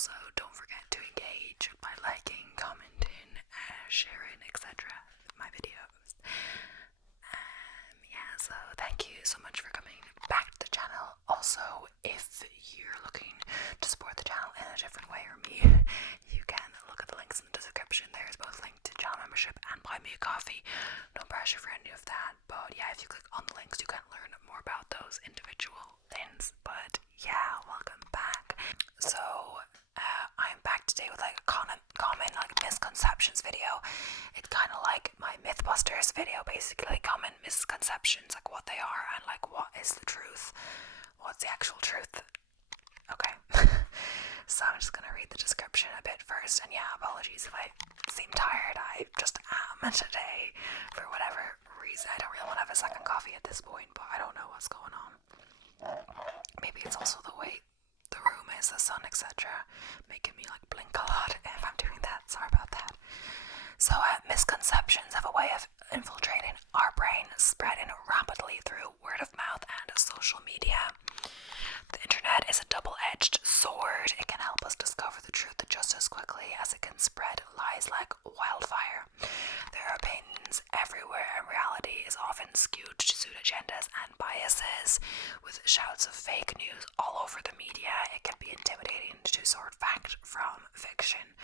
also don't forget to engage by liking, commenting, sharing, etc. my videos. Yeah, so thank you so much for coming back to the channel. Also, if you're looking to support the channel in a different way or me, you can look at the links in the description. There's both linked to channel membership and buy me a coffee. No pressure for any of that, but yeah, if you click on the links you can learn more about those individual things. But yeah, welcome back. So I'm back today with like a common like misconceptions video. It's kind of like my Mythbusters video, basically, like common misconceptions, like what they are and like what is the truth, what's the actual truth. Okay. So I'm just gonna read the description a bit first, and yeah, apologies if I seem tired. I just am today for whatever reason. I don't really want to have a second coffee at this point, but I don't know what's going on. Maybe it's also the way the room is, the sun, etc., making me like blink a lot if I'm doing that. Sorry about that. So misconceptions have a way of infiltrating our brain, spreading rapidly through word of mouth and social media. The internet is a double-edged sword. It can help us discover the truth just as quickly as it can spread lies like wildfire. There are opinions everywhere, and reality is often skewed to suit agendas and biases. With shouts of fake news all over the media, it can be intimidating to sort fact from fiction.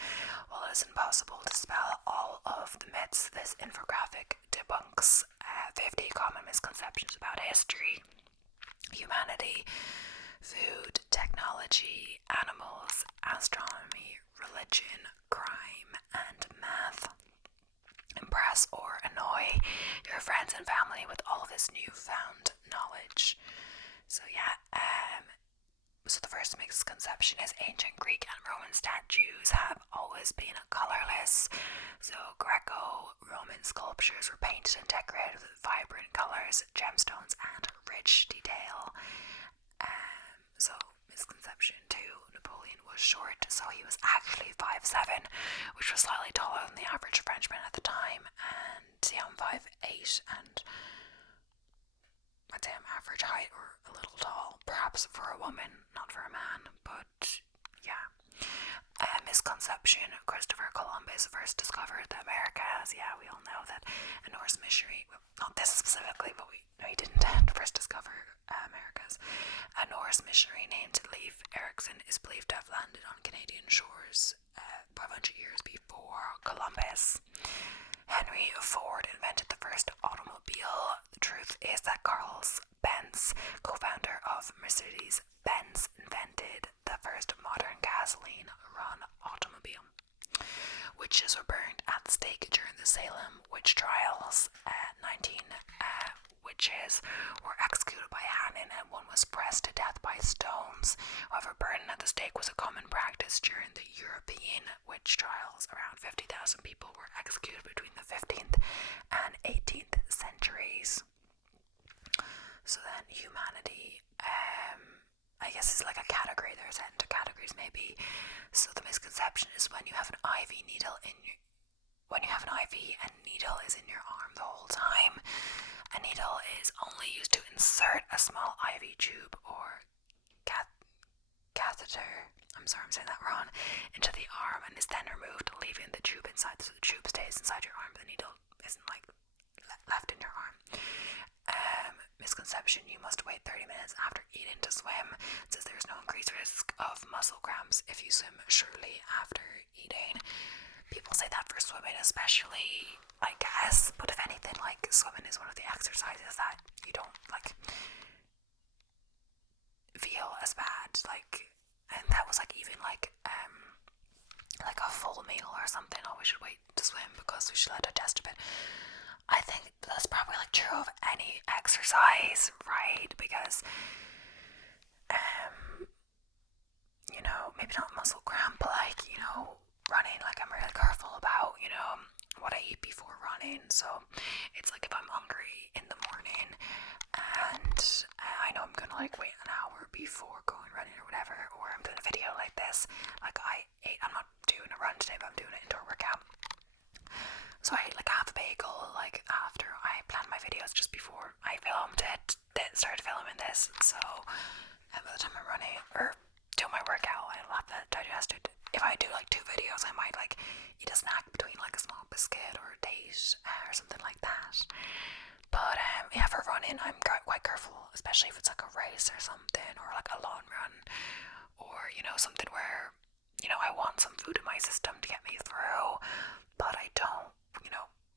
While it is impossible to spell all of the myths, this infographic debunks 50 common misconceptions about history, humanity, food, technology, animals, astronomy, religion, crime, and math. Impress or annoy your friends and family with all of this newfound knowledge. So yeah, so the first misconception is ancient Greek and Roman statues have always been colorless. So Greco-Roman sculptures were painted and decorated with vibrant colors, gemstones, and rich detail. So misconception 2, Napoleon was short, so he was actually 5'7", which was slightly taller than the average Frenchman at the time, and yeah, I'm 5'8", and I'd say I'm average height or a little tall, perhaps for a woman, not for a man, but yeah. Misconception, Christopher Columbus first discovered the Americas. Yeah, we all know that a Norse missionary, well, not this specifically, but he didn't first discover Americas. A Norse missionary named Leif Erikson is believed to have landed on Canadian shores 500 years before Columbus. Henry Ford invented the first automobile. The truth is that Carl Benz, co-founder of Mercedes-Benz, invented the first modern gasoline-run automobile. Witches were burned at the stake during the Salem witch trials. 19 witches were executed by hanging, and one was pressed to death by stones. However, burning at the stake was a common practice during the European witch trials. Around 50,000 people were executed between the 15th and 18th centuries. So then humanity, I guess it's like a category. They're set into categories maybe. So the misconception is when you have an IV needle and needle is in your arm the whole time. A needle is only used to insert a small IV tube or catheter, I'm sorry I'm saying that wrong, into the arm, and is then removed, leaving the tube inside. So the tube stays inside your arm, but the needle isn't like left in your arm. Misconception, you must wait 30 minutes after eating to swim. It says there's no increased risk of muscle cramps if you swim shortly after eating. People say that for swimming especially, I guess, but if anything, like, swimming is one of the exercises that you don't like feel as bad, like, and that was like even like a full meal or something. Oh, we should wait to swim because we should let it digest a bit. I think that's probably like true of any exercise, right? Because you know, maybe not muscle cramp, but like, you know, running, like I'm really careful about, you know, what I eat before running. So it's like if I'm hungry in the morning and I know I'm gonna like wait an hour before going running or whatever, or I'm doing a video like this, like I'm not doing a run today, but I'm doing an indoor workout. So I ate like half a bagel like after I planned my videos, just before I filmed it, then started filming this. So by the time I'm running or doing my workout, I'll have that digested especially if it's like a race or something, or like a long run, or something where I want some food in my system to get me through, but I don't,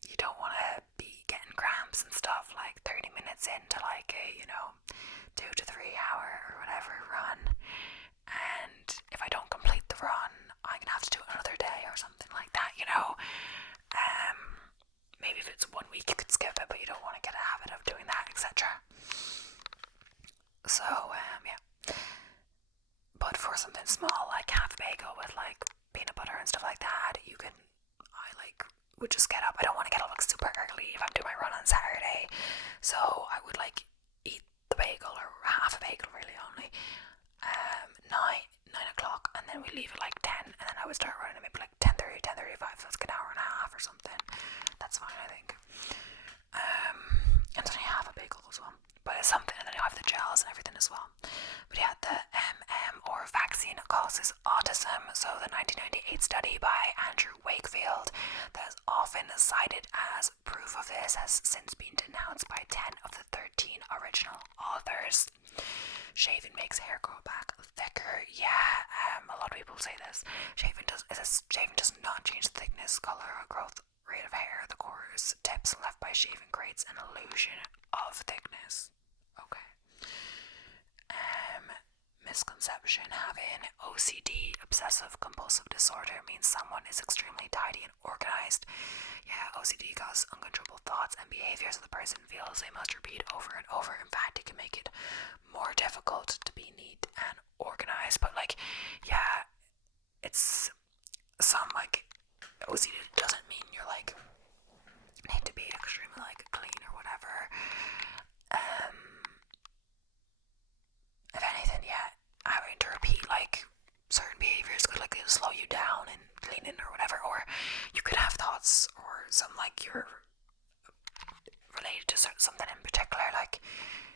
you don't want to be getting cramps and stuff like 30 minutes into like a 2 to 3 hour or whatever run, and if I don't complete the run, I'm gonna have to do it another day or something like that. Maybe if it's 1 week you could skip it, but you don't want to get a habit of doing that, etc. So yeah. But for something small like half a bagel with like peanut butter and stuff like that, I like would just get up. I don't want to get up like super early if I'm doing my run on Saturday, so I would like eat the bagel or half a bagel really only 9 o'clock, and then we leave at like 10, and then I would start running at maybe like 10:30, 10:35, so it's like an hour and a half or something. That's fine, I think. And then I have a bagel as well, but it's something, and then I have the gels and everything as well. But yeah, the or vaccine causes autism. So the 1998 study by Andrew Wakefield that is often cited as proof of this has since been denounced by 10 of the 13 original authors. Shaving makes hair grow back thicker. Yeah, a lot of people say this. Shaving does not change the thickness, color, or growth rate of hair. The coarse tips left by shaving creates an illusion of thickness. Okay. Misconception: having OCD, obsessive compulsive disorder, means someone is extremely tidy and organized. Yeah, OCD causes uncontrollable thoughts and behaviors that the person feels they must repeat over and over. In fact, it can make it more difficult to be neat and organized. But like, yeah, it's some like OCD doesn't mean you're like need to be extremely like clean or whatever. If anything, yeah, having to repeat like certain behaviors could like slow you down and cleaning or whatever, or you could have thoughts or some like you're related to something in particular, like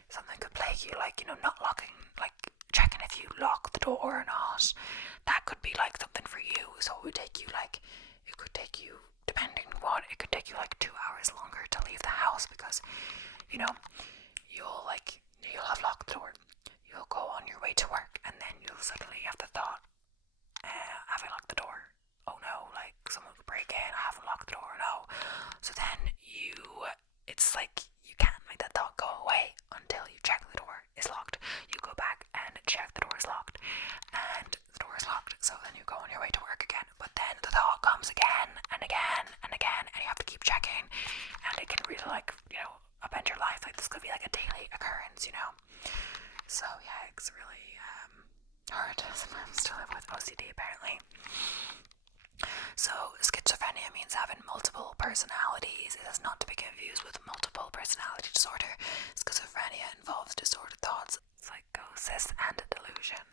something could plague you, like not locking, like checking if you lock the door or not. That could be like something for you. So it could take you, depending what, it could take you like 2 hours longer to leave the house because you'll have locked the door. You'll go on your way to work, and then you'll suddenly have the thought, have I locked the door? Oh no, like someone could break in, I haven't locked the door, no. So then it's like you can't make that thought go away until you check the door is locked. You go back and check the door is locked, and the door is locked, so then you go on your way to work again. But then the thought comes again and again and again, and you have to keep checking, and it can really upend your life. Like this could be like a daily occurrence, So yeah, it's really hard sometimes to live with OCD apparently. So schizophrenia means having multiple personalities. It is not to be confused with multiple personality disorder. Schizophrenia involves disordered thoughts, psychosis, and delusion.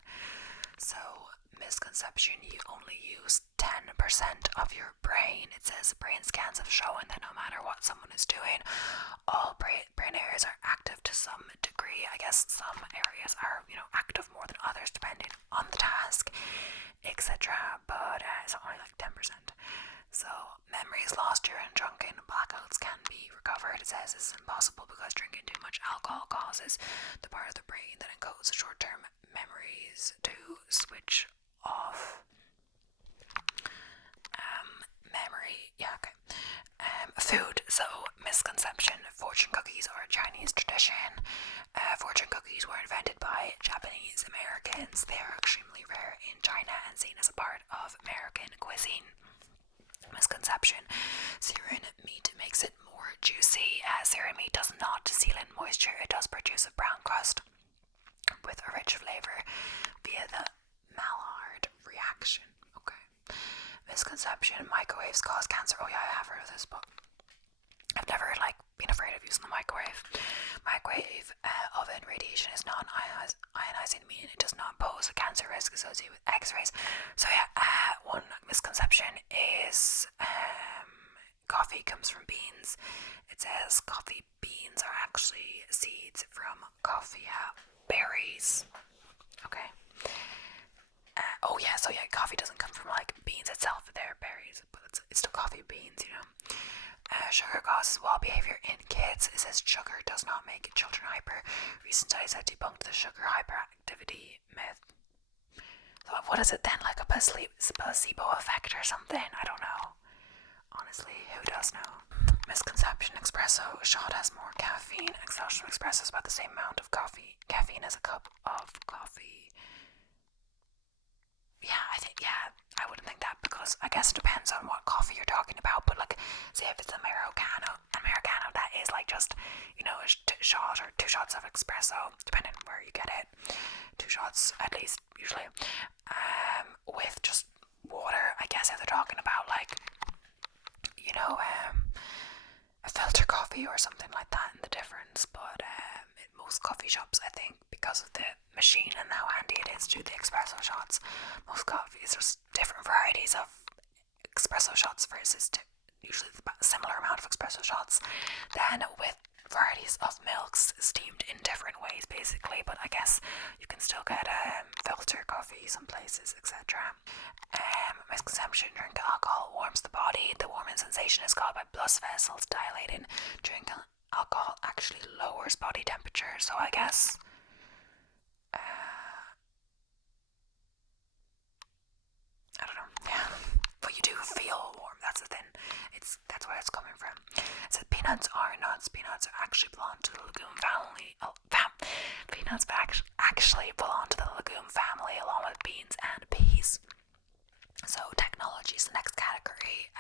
So misconception: you only use 10% of your brain. It says brain scans have shown that no matter what someone is doing, all brain areas are active to some degree. I guess some areas are, active more than others depending on the task, etc. But it's only like 10%. So memories lost during drunken blackouts can be recovered. It says it's impossible because drinking too much alcohol causes the part of the brain that encodes short-term memories to switch off. Memory, yeah, okay. Food. So misconception: fortune cookies are a Chinese tradition. Fortune cookies were invented by Japanese Americans. They are extremely rare in China and seen as a part of American cuisine. Misconception: searing meat makes it more juicy. Searing meat does not seal in moisture. It does produce a brown crust with a rich flavor via the Maillard reaction. Okay. Misconception: microwaves cause cancer. Oh yeah, I have heard of this, but I've never been afraid of using the microwave. Microwave oven radiation is non-ionizing, meaning it does not pose a cancer risk associated with X-rays. So yeah, one misconception is coffee comes from beans. It says coffee beans are actually seeds from coffea berries. Okay. Coffee doesn't come from beans itself. They're berries, but it's still coffee beans, Sugar causes wild behavior in kids. It says sugar does not make children hyper. recent studies have debunked the sugar hyperactivity myth. So what is it then, like a placebo effect or something? I don't know. Honestly, who does know? Misconception: espresso shot has more caffeine. Exhaustion espresso is about the same amount of caffeine as a cup of coffee. Yeah, I wouldn't think that, because I guess it depends on what coffee you're talking about. But like, say if it's Americano, that is like just, a shot or 2 shots of espresso, depending on where you get it. 2 shots at least, usually. With just water, I guess, if they're talking about like, a filter coffee or something like that, and the difference. But in most coffee shops, I think, because of the machine and how handy it is to do the espresso shots, most coffees, there's different varieties of espresso shots versus usually a similar amount of espresso shots, then with varieties of milks steamed in different ways, basically. But I guess you can still get filter coffee some places, etc. Misconception: drink alcohol warms the body. The warming sensation is caused by blood vessels dilating. Drinking alcohol actually lowers body temperature, so I guess I don't know. Yeah, but you do feel warm. That's the thing. That's where it's coming from. It said peanuts are nuts. Peanuts actually belong to the legume family. Peanuts actually belong to the legume family along with beans and peas. So technology is the next category.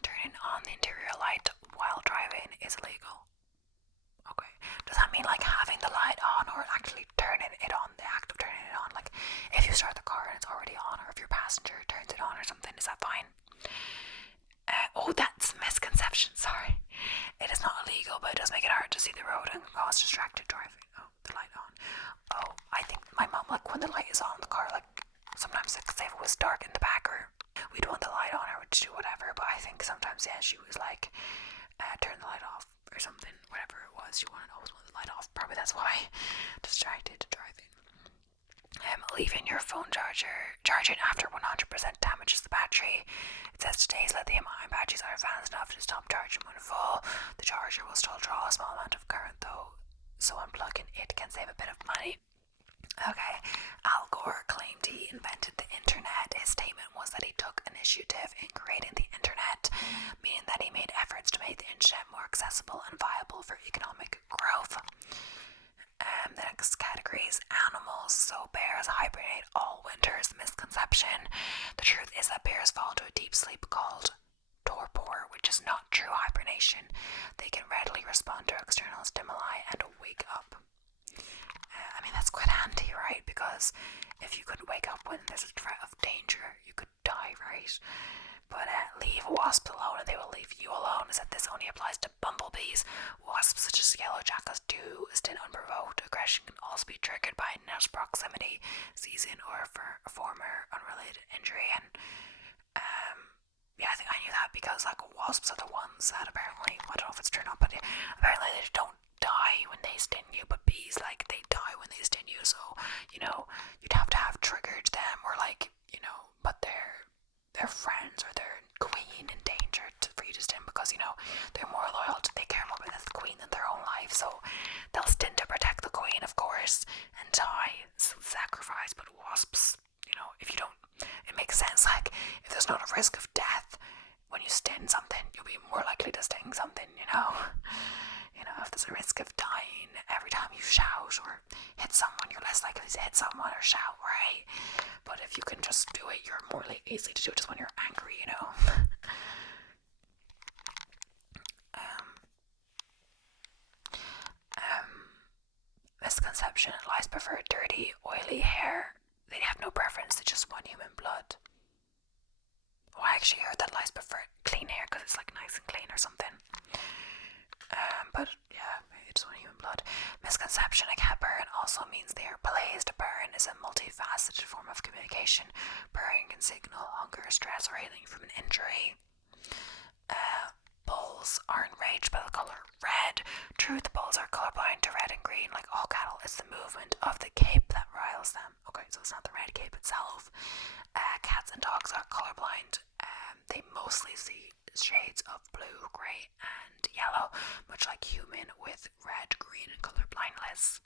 Turning on the interior light while driving is illegal. Okay. Does that mean like having the light on, or actually turning it on, the act of turning it on? Like if you start the car and it's already on, or if your passenger turns it on or something, is that fine? That's a misconception, sorry. It is not illegal, but it does make it hard to see the road and cause distracted driving. Oh, the light on. Oh, I think my mom, like when the light is on in the car, like sometimes, like, say if it was dark in the back, or we'd want the light on, or we'd do whatever, but I think sometimes, yeah, she was like, turn the light off or something, whatever it was, she always wanted the light off. Probably that's why. Distracted driving. Leaving your phone charging after 100% damages the battery. It says today's lithium-ion batteries are advanced enough to stop charging when full. The charger will still draw a small amount of current though, so unplugging it can save a bit of money. Okay, Al Gore claimed he invented the internet. His statement was that he took initiative in creating the internet, meaning that he made efforts to make the internet more accessible and viable for economic growth. The next category is animals. So bears hibernate all winter is the misconception. The truth is that bears fall into a deep sleep called torpor, which is not true hibernation. They can readily respond to external stimuli and wake up. That's quite handy, right? Because if you could wake up when there's a threat of danger, you could die, right? But leave wasps alone and they will leave you alone. Is that this only applies to bumblebees? Wasps such as yellow jackals do stint unprovoked. Aggression can also be triggered by net proximity, season, or for a former unrelated injury. And I think I knew that because like wasps are the ones that apparently, I don't know if it's true or not, but apparently they don't die when they sting you, but bees, like, they die when they sting you. So you'd have to have triggered them, or like, but their friends or their queen in danger for you to sting, because they're more loyal to, they care more about the queen than their own life, so they'll sting to protect the queen, of course, and die, sacrifice. But wasps, if you don't, it makes sense, like if there's not a risk of death when you sting something, you'll be more likely to sting something. If there's a risk of dying every time you shout or hit someone, you're less likely to hit someone or shout, right? But if you can just do it, you're more easy to do it just when you're angry, Misconception: lice prefer dirty, oily hair. They have no preference, they just want human blood. Well, I actually heard that lice prefer clean hair because it's like nice and clean or something. But yeah, it's only human blood. Misconception: a cat purring also means they are pleased. Purring is a multifaceted form of communication. Purring can signal hunger, stress, or healing from an injury. Bulls are enraged by the color red. Truth: bulls are colorblind to red and green. Like all cattle, it's the movement of the cape that riles them. Okay, so it's not the red cape itself. Cats and dogs are colorblind. They mostly see shades of blue, grey, and yellow, much like human with red, green, and color blindness.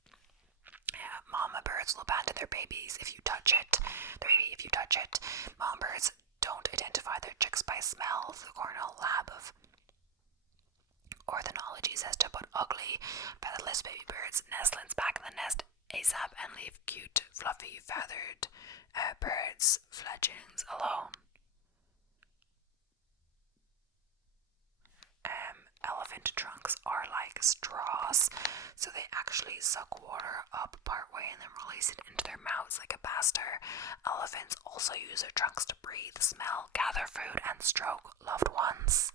their babies if you touch it. Mom birds don't identify their chicks by smell. The Cornell Lab of Ornithology says to put ugly, featherless baby birds' nestlings back in the nest ASAP and leave cute, fluffy, feathered birds' fledglings alone. Elephant trunks are like straws, so they actually suck water up partway and then release it into their mouths like a baster. Elephants also use their trunks to breathe, smell, gather food, and stroke loved ones.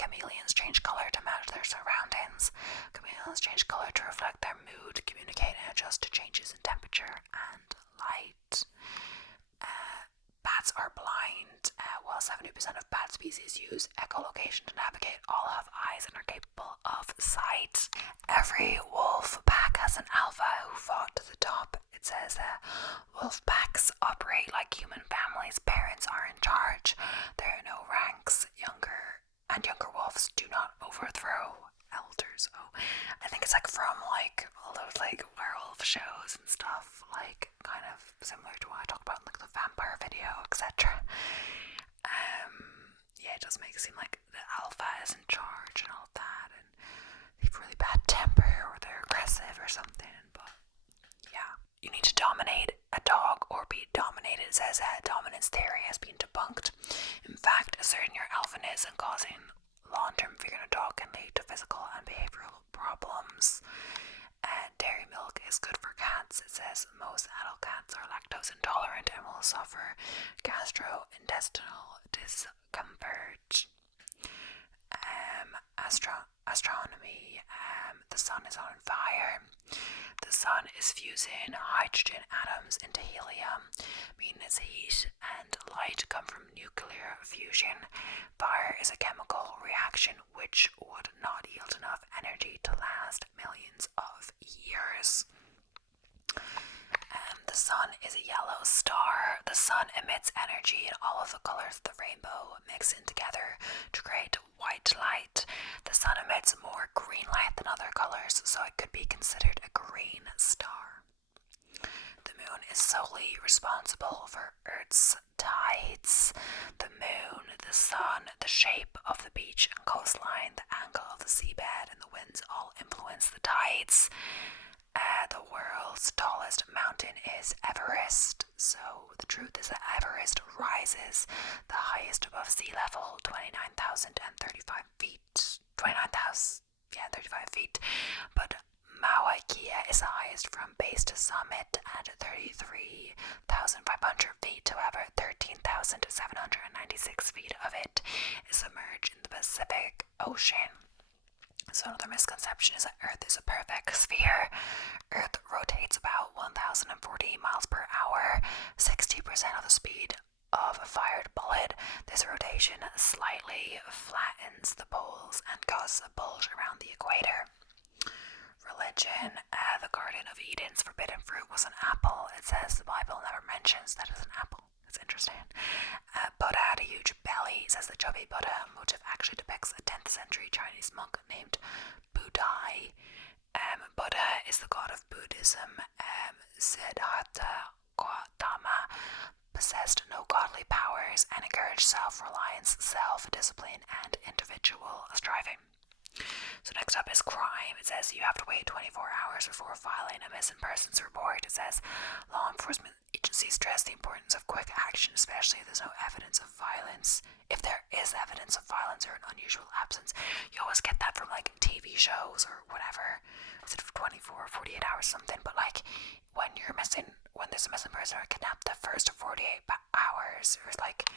Chameleons change color to match their surroundings. Chameleons change color to reflect their mood, communicate, and adjust to changes in temperature and light. Bats are blind. While 70% of bat species use echolocation to navigate, all have eyes and are capable of sight. Every wolf pack has an alpha who fought to the top. It says wolf packs operate like human families. Parents are in charge. There are no ranks. Younger wolves do not overthrow elders. Oh, I think it's like from like all those like werewolf shows and stuff, like kind of similar to what I talked about in like the vampire video, etc. Yeah, it does make it seem like the alpha is in charge and all that, and they have really bad temper or they're aggressive or something. But yeah, you need to dominate a dog or be dominated. It says dominance theory has been debunked. In fact, asserting your alphaness and causing long-term fear in a dog can lead to physical and behavioral problems. Dairy milk is good for cats. It says most adult cats are lactose intolerant and will suffer gastrointestinal discomfort. Astronomy. The sun is on fire. The sun is fusing hydrogen atoms into helium, meaning its heat and light come from nuclear fusion. Fire is a chemical reaction which would not yield enough energy to last millions of years. The sun is a yellow star. The sun emits energy in all of the colors of the rainbow mixing together to create white light. The sun emits more green light than other colors, so it could be considered a green star. The moon is solely responsible for Earth's tides. The moon, the sun, the shape of the beach and coastline, the angle of the seabed, and the winds all influence the tides. The world's tallest mountain is Everest. So the truth is that Everest rises the highest above sea level, 29,035 feet. 35 feet. But Mauna Kea is the highest from base to summit at 33,500 feet. However, 13,796 feet of it is submerged in the Pacific Ocean. So another misconception is that Earth is a perfect sphere. Earth rotates about 1,040 miles per hour, 60% of the speed of a fired bullet. This rotation slightly flattens the poles and causes a bulge around the equator. Religion. The Garden of Eden's forbidden fruit was an apple. It says the Bible never mentions that it's an apple. It's interesting. Buddha had a huge belly. It says the chubby Buddha motif actually depicts a 10th century Chinese monk named Budai. Buddha is the god of Buddhism. Siddhartha Gautama possessed no godly powers and encouraged self-reliance, self-discipline, and individual striving. So next up is crime. It says you have to wait 24 hours before filing a missing persons report. It says law enforcement agencies stress the importance of quick action, especially if there's no evidence of violence. If there is evidence of violence or an unusual absence, you always get that from like TV shows or whatever. Is it 24 or 48 hours something? But like when there's a missing person or kidnapped, the first 48 hours, or like,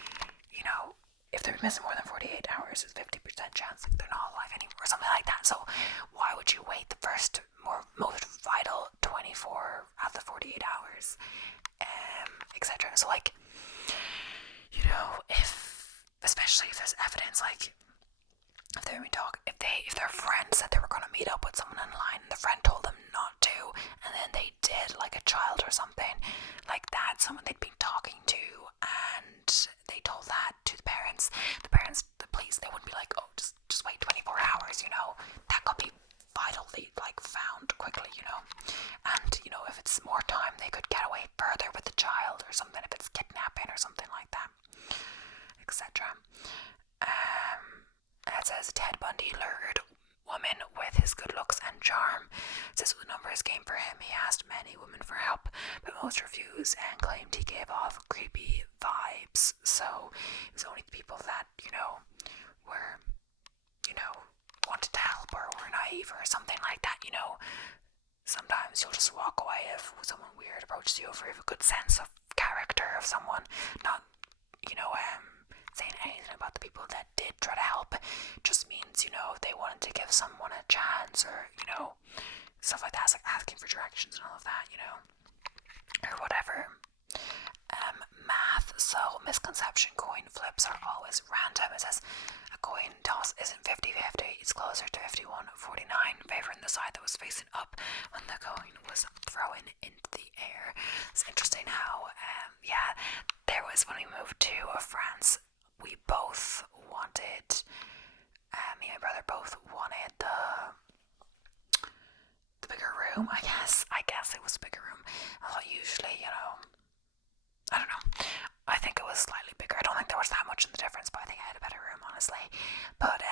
you know, if they're missing more than 48 hours, there's 50% chance like they're not alive anymore, or something like that. So why would you wait the first most vital 24 out of the 48 hours, etc. So like, you know, especially if there's evidence, like if their friend said they were going to meet up with someone online and the friend told them not to, and then they did, like a child or something like that, someone they'd been talking to, and they told that to the police, they wouldn't be like, oh, just wait 24 hours, you know, that could be vitally like found he lured women with his good looks and charm. This was a numbers game for him. He asked many women for help, but most refused and claimed he gave off creepy vibes. So it was only the people that, were, wanted to help or were naive or something like that, Sometimes you'll just walk away if someone weird approaches you, if you have a good sense of character of someone, not, saying anything about the people that did try to help. It just means, they wanted to give someone a chance or, stuff like that, like asking for directions and all of that, or whatever. Math. So, misconception, coin flips are always random. It says a coin toss isn't 50-50, it's closer to 51-49, favoring the side that was facing up when the coin was thrown into the air. It's interesting how, there was, when we moved to France, we both wanted, me and my brother both wanted the bigger room, I guess it was a bigger room. I thought usually, I don't know, I think it was slightly bigger. I don't think there was that much in the difference, but I think I had a better room, honestly. But,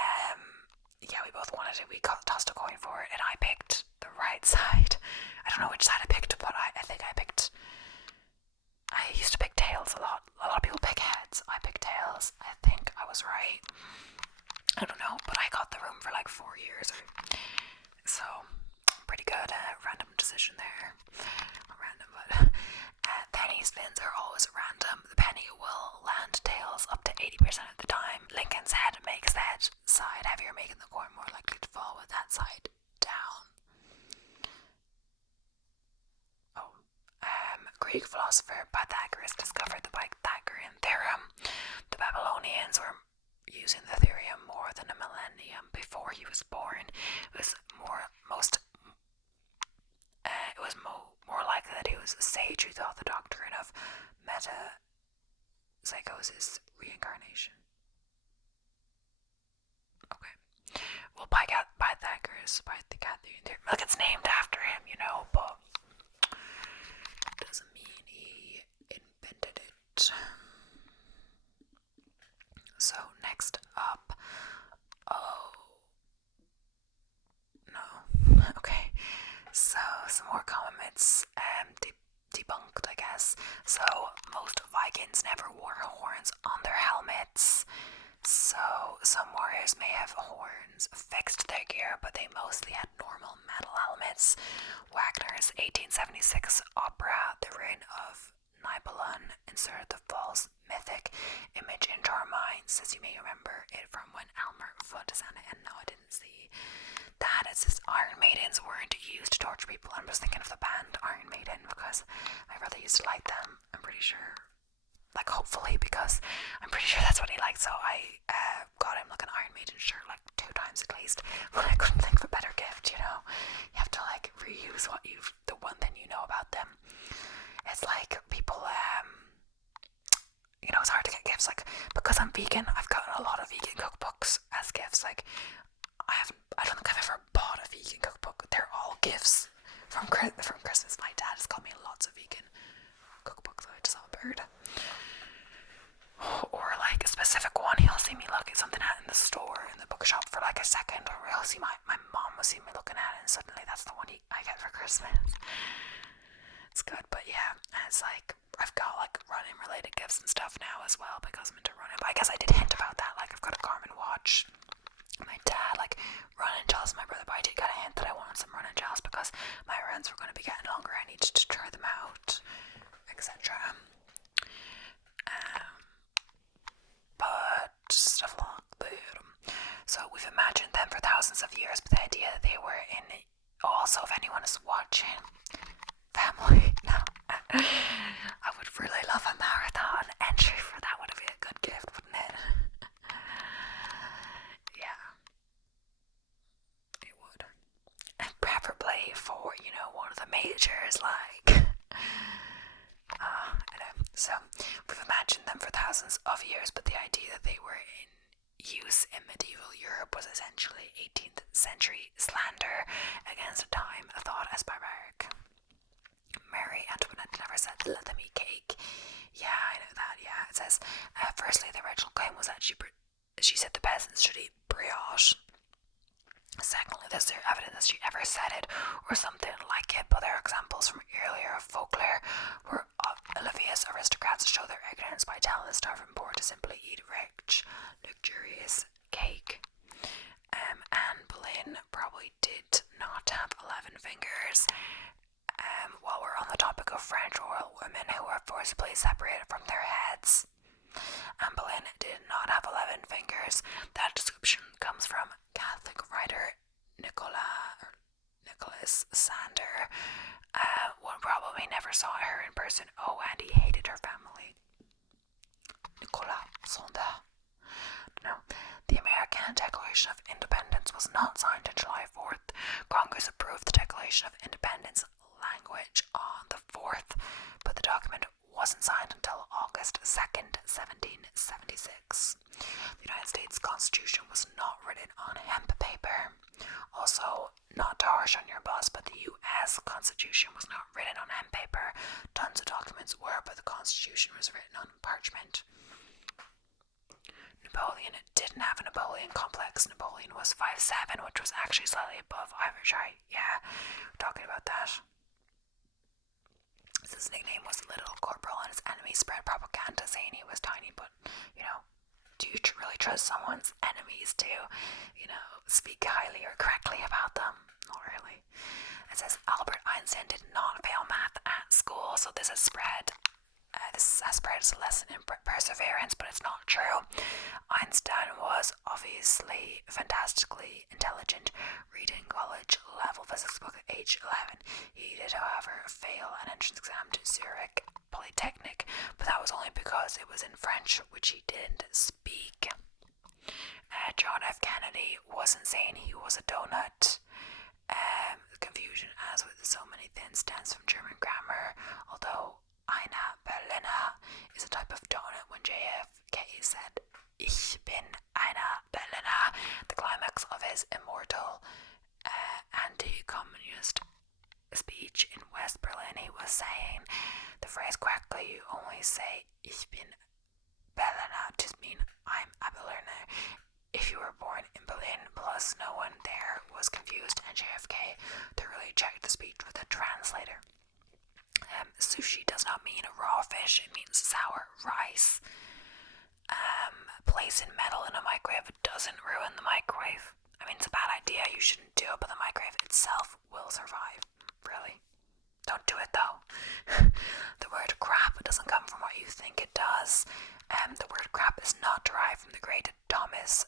we both wanted it. We tossed a coin for it, and I picked the right side. I don't know which side I picked, but I think I used to pick tails a lot. A lot of people pick heads. I picked tails. I think I was right. I don't know, but I got the room for like 4 years, so pretty good. Random decision there. Not random, but penny spins are always random. The penny will land tails up to 80% of the time. Lincoln's head makes the head side heavier, making the coin more likely to fall with that side down. Greek philosopher Pythagoras discovered the Pythagorean theorem. The Babylonians were using the theorem more than a millennium before he was born. It was more likely that he was a sage who thought the doctrine of metempsychosis, reincarnation. Okay. Well, Pythagoras, Pythagorean theorem. Look, it's named after him, but doesn't mean he invented it. So next up, okay, so some more common myths, debunked, I guess. So most Vikings never wore horns on their helmets. So some warriors may have horns fixed to their gear, but they mostly had normal metal helmets. Wagner's 1876 opera, The Reign of Nibelung, inserted the false mythic image into our minds, as you may remember it from when Elmer Fudd sang it, and no, I didn't see that. It says Iron Maidens weren't used to torture people. I'm just thinking of the band Iron Maiden because my brother used to like them, I'm pretty sure. Like, hopefully, because I'm pretty sure that's what he liked. So I got him like an Iron Maiden shirt like 2 times at least. But I couldn't think of a better gift, You have to like reuse the one thing you know about them. It's like people, it's hard to get gifts. Like, because I'm vegan, I've gotten a lot of vegan cookbooks as gifts. Like, I don't think I've ever bought a vegan cookbook. They're all gifts from Christmas. My dad has got me lots of vegan cookbooks. I just saw a bird. Or like a specific one, he'll see me look at something in the store, in the bookshop for like a second, or he'll see my mom will see me looking at it, and suddenly that's the one I get for Christmas. It's good, but yeah, it's like I've got like running related gifts and stuff now as well because I'm into running. But I guess I did hint about that. Like, I've got a Garmin watch. My dad, like, running gels, my brother, but I did get a hint that I wanted some running gels because my runs were going to be getting longer. I needed to try them out, etc. But stuff like that. So we've imagined them for thousands of years, but the idea that they were in. Also, if anyone is watching, family, no, I would really love a marathon entry for that. Would be a good gift, wouldn't it? Yeah, it would. And preferably for, one of the majors, like. So we've imagined them for thousands of years, but the idea that they were in use in medieval Europe was essentially 18th century slander against a time thought as barbaric. show their ignorance by telling the starving poor to simply eat rich, luxurious cake. Anne Boleyn probably did not have 11 fingers. While we're on the topic of French royal women who were forcibly separated from their heads, Anne Boleyn did not have 11 fingers. That description comes from Catholic writer Nicholas Sander. One probably never saw her in person. Oh, and he hated her family. Nicolas Sander. No. The American Declaration of Independence was not signed on July 4th. Congress approved the Declaration of Independence language on the 4th, but the document wasn't signed until August 2nd, 1776. The United States Constitution was not written on hemp paper. Also, not to harsh on your boss, but the U.S. Constitution was not written on hemp paper. Tons of documents were, but the Constitution was written on parchment. Napoleon didn't have a Napoleon complex. Napoleon was 5'7", which was actually slightly above average height. Yeah, we're talking about that. His nickname was Little Corporal, and his enemies spread propaganda saying he was tiny, but, do you really trust someone's enemies to, speak highly or correctly about them? Not really. It says Albert Einstein did not fail math at school, so this has spread as a lesson in perseverance, but it's not true. Einstein was obviously fantastically intelligent, reading college level physics book at age 11. He did, however, fail an entrance exam to Zurich Polytechnic, but that was only because it was in French, which he didn't speak. John F. Kennedy wasn't saying he was a donut. Confusion, as with so many things, stems from German grammar, although Eine Berliner is a type of donut. When JFK said, "Ich bin eine Berliner," the climax of his immortal anti-communist speech in West Berlin, he was saying the phrase correctly. You only say "Ich bin Berliner" to mean I'm a Berliner. If you were born in Berlin, plus no one there was confused, and JFK thoroughly checked the speech with a translator. Sushi does not mean raw fish, it means sour rice. Placing metal in a microwave doesn't ruin the microwave. I mean, it's a bad idea, you shouldn't do it, but the microwave itself will survive. Really? Don't do it though. The word crap doesn't come from what you think it does. The word crap is not derived from the great Thomas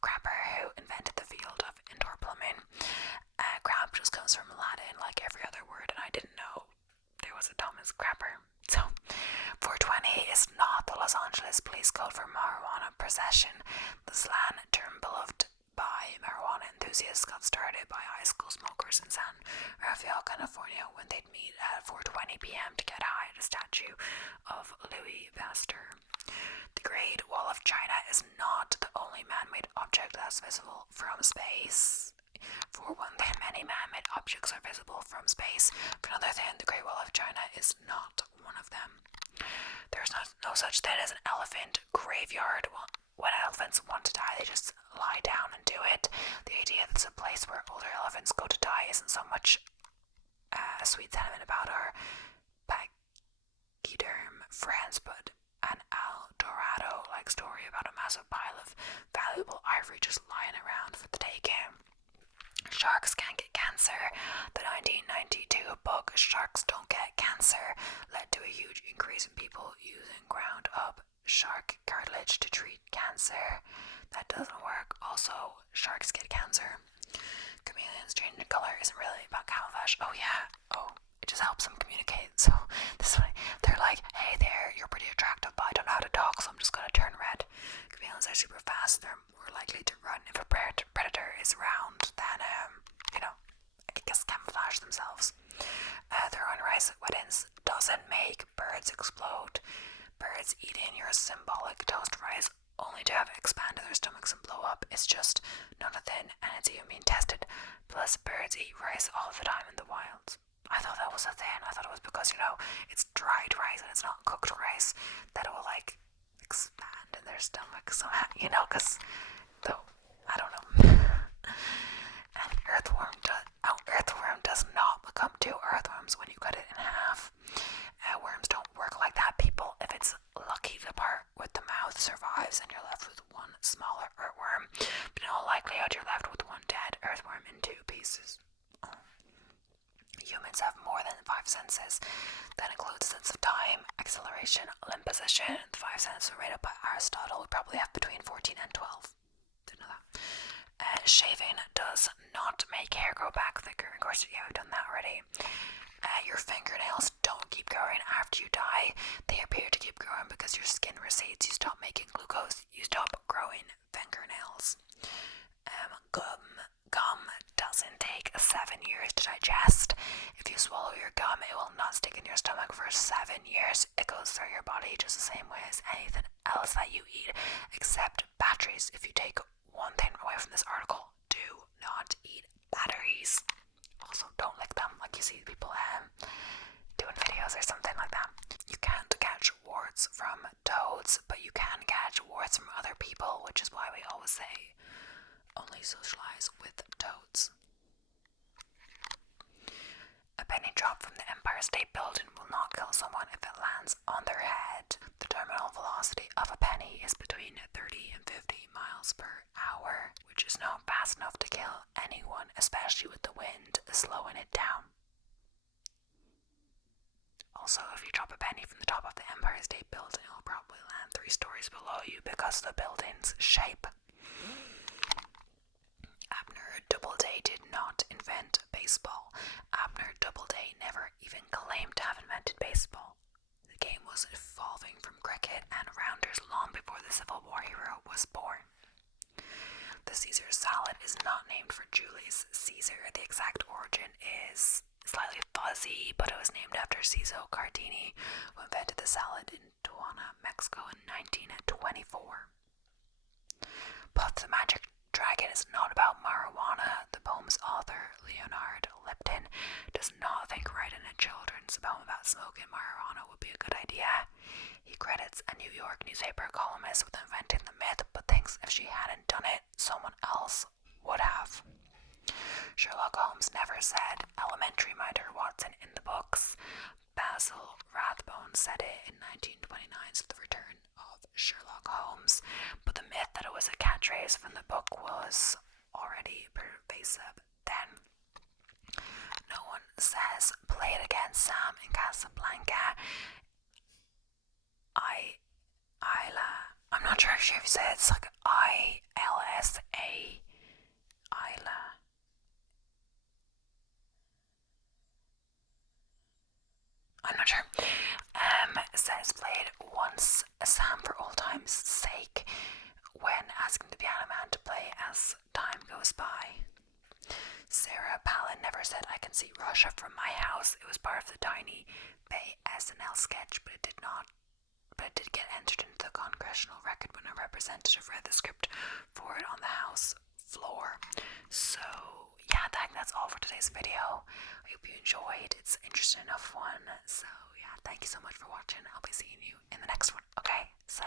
Crapper, who invented the field of indoor plumbing. Crap just comes from Latin like every other word, and I didn't know there was a Thomas Crapper. So, 420 is not the Los Angeles police code for marijuana possession. The slang term beloved by marijuana enthusiasts got started by high school smokers in San Rafael, California, when they'd meet at 4:20 p.m. to get high at a statue of Louis Pasteur. The Great Wall of China is not the only man-made object that's visible from space. For one thing, many man-made objects are visible from space. For another thing, the Great Wall of China is not one of them. There's no such thing as an elephant graveyard. When elephants want to die, they just lie down and do it. The idea that it's a place where older elephants go to die isn't so much a sweet sentiment about our pachyderm friends, but an El Dorado-like story about a massive pile of valuable ivory just lying around for the taking. Sharks can't get cancer. The 1992 book Sharks Don't Get Cancer led to a huge increase in people using ground-up shark cartilage to treat cancer. That doesn't work. Also, sharks get cancer. Chameleons changing color isn't really about camouflage. Oh yeah. Oh, it just helps them communicate. So this way, they're like, "Hey there, you're pretty attractive, but I don't know how to talk, so I'm just gonna turn red." Chameleons are super fast. They're more likely to run if a predator is around than I guess camouflage themselves. Throwing rice at weddings doesn't make birds explode. Birds eating your symbolic toast rice only to have it expand in their stomachs and blow up. It's just not a thing, and it's even being tested. Plus, birds eat rice all the time in the wild. I thought that was a thing. I thought it was because, it's dried rice and it's not cooked rice, that it will, expand in their stomach somehow, because, though, I don't know. And earthworm does not become two earthworms when you cut it in half. Worms don't work like that, people. If it's senses. That includes sense of time, acceleration, limb position. The five senses were made up by Aristotle. We probably have between 14 and 12. Didn't know that. Shaving does not make hair grow back thicker. Of course, yeah, we've done that already. Your fingernails don't keep growing after you die. They appear to keep growing because your skin recedes. You stop making glucose. You stop growing fingernails. Gum doesn't take 7 years to digest. If you swallow your gum, it will not stick in your stomach for 7 years. It goes through your body just the same way as anything else that you eat, except batteries. If you take one thing away from this article, do not eat batteries. Also, don't lick them like you see people doing videos or something like that. You can't catch warts from toads, but you can catch warts from other people, which is why we always say only socialize with toads. A penny drop from the Empire State Building will not kill someone if it lands on their head. The terminal velocity of a penny is between 30 and 50 miles per hour, which is not fast enough to kill anyone, especially with the wind slowing it down. Also, if you drop a penny from the top of the Empire State Building, it will probably land 3 stories below you because of the building's shape. Abner Doubleday did not invent baseball. Abner Doubleday never even claimed to have invented baseball. The game was evolving from cricket and rounders long before the Civil War hero was born. The Caesar salad is not named for Julius Caesar. The exact origin is slightly fuzzy, but it was named after Cesare Cardini, who invented the salad in Tijuana, Mexico in 1924. Puff the Magic Dragon is not about marijuana. The poem's author, Leonard Lipton, does not think writing a children's poem about smoking marijuana would be a good idea. He credits a New York newspaper columnist with inventing the myth, but thinks if she hadn't done it, someone else would have. Sherlock Holmes never said elementary, my dear Watson, in the books. Basil Rathbone said it in 1929's The Return of Sherlock Holmes, but the myth that it was a catchphrase from the book was already pervasive then. No one says play it again, Sam, in Casablanca. I'm not sure if you say it's like I-L-S-A. Isla. I'm not sure. Says played once, Sam, for old time's sake, when asking the piano man to play as time goes by. Sarah Palin never said I can see Russia from my house. It was part of the Tiny Bay SNL sketch, but it did get entered into the congressional record when a representative read the script for it on the House floor. So yeah, that's all for today's video. I hope you enjoyed. It's an interesting enough one. So yeah, thank you so much for watching. I'll be seeing you in the next one. Okay, so